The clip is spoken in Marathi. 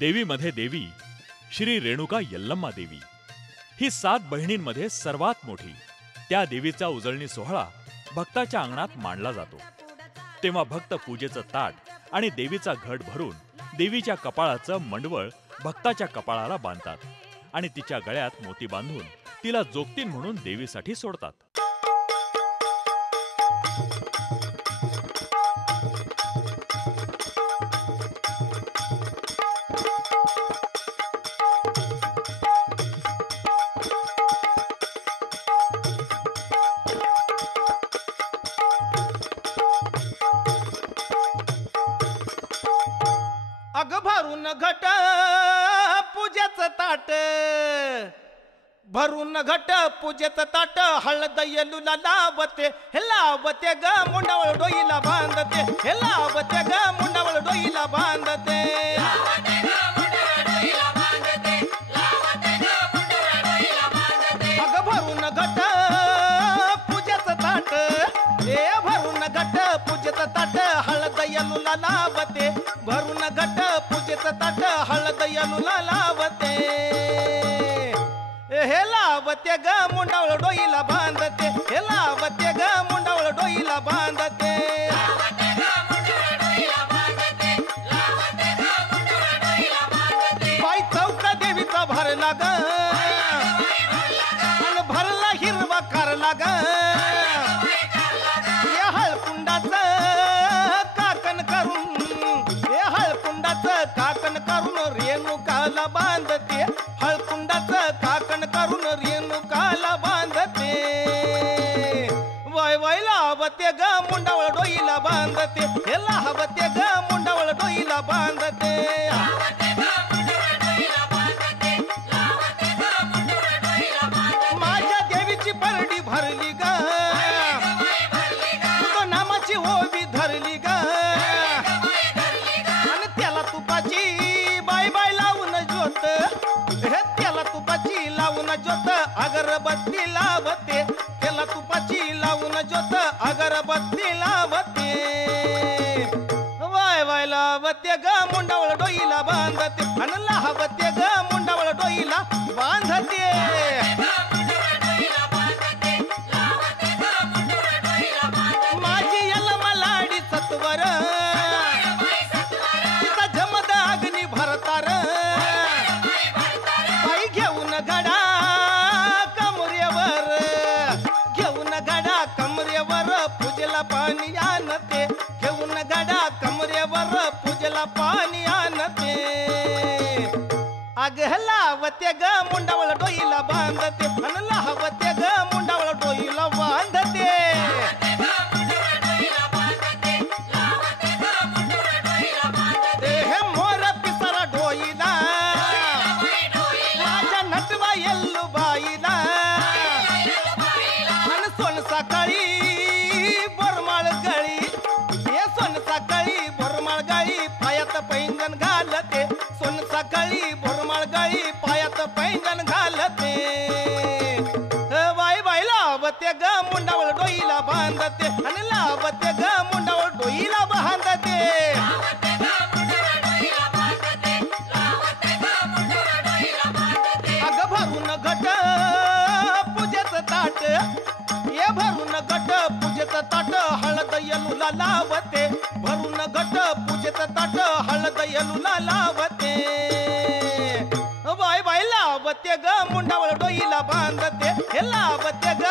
देवीमध्ये देवी श्री रेणुका यल्लम्मा देवी ही 7 बहिणींमध्ये सर्वात मोठी. त्या देवीचा उजळणी सोहळा भक्ताच्या अंगणात मांडला जातो. तेव्हा भक्त पूजेचं ताट आणि देवीचा घट भरून देवीच्या कपाळाचं मंडवळ भक्ताच्या कपाळाला बांधतात आणि तिच्या गळ्यात मोती बांधून तिला जोगतीन म्हणून देवीसाठी सोडतात. अग भरून घट पूजेचं ताट, भरून घट पूजेचं ताट, हळद येलूला लावते, हे लावते ग मुंडावळ डोईला बांधते, हे लावते ग मुंडावळ डोईला बांधते. अग भरून घट पूजेचं ताट, हे भरून घट पूजेचं ताट, हळद येलूला लावते, भरून घट पूजेचं ताट, हळद येलूला लावते, हे लावते ग मुंडावळ डोईला बांधते, हे लावते ग मुंडावळ डोईला बांधते. बाई चौका देवीचा भरला ग आणि भरला हिरवा कारला ग, हे हळकुंडाचं काकण करून, हे हळकुंडाचं काकण करून रेणुकाला बांधते, हळकुंडाचं काकण करून रेणुकाला बांधते. वय वय लावते ग मुंडावळ डोईला बांधते, हे लावते ग मुंडावळ डोईला बांधते. माझ्या देवीची परडी भरली ग, तुझं नामाची ओवी धरली ग, आणि त्याला तुपाची बाय बाय लावून ज्योत, हे त्याला तुपाची लावून ज्योत, अगरबत्ती लावते, त्याला तुपाची लावून ज्योत, अगरबत्ती लावते. वाय वाय लावते ग मुंडावळ डोईला बांधते, आणि लावते ग मुंडावळ डोईला बांधते. माझी यल्लम्मा लाडी सत्वर, तिचा जमद अग्नी भरतार, बाई घेऊन गडा कमरेवर, घेऊन गडा कमरेवर पूजेला पाणी आणते, घेऊन गडा कमरेवर पूजेला पाणी आणते. अग लावते ग मुंडावळ डोईला बांधते, आणि लावते ग मुंडावळ डोईला बांधते. हे मोर पिसरा डोईला, माझ्या नटवा येल्लू बाईला, आणि सोन सकाळी बोरमाळ गळी, हे सोन सकाळी बोरमाळ गळी, पायात पैंजण घालते, सोन सकाळी बोरमाळ गळी, पायात पैंजण घालते. बाई बाई लावते ग मुंडावळ डोईला बांधते, आणि लावते ग मुंडावळ डोईला बांधते. अग भरून घट पूजेचं ताट, हे भरून घट पूजेचं ताट, हळद येलूला लावते, भरून घट पूजेचं ताट, हळद येलूला लावते. बाय बाय लावते ग मुंडावळ डोईला बांधते, हे लावते ग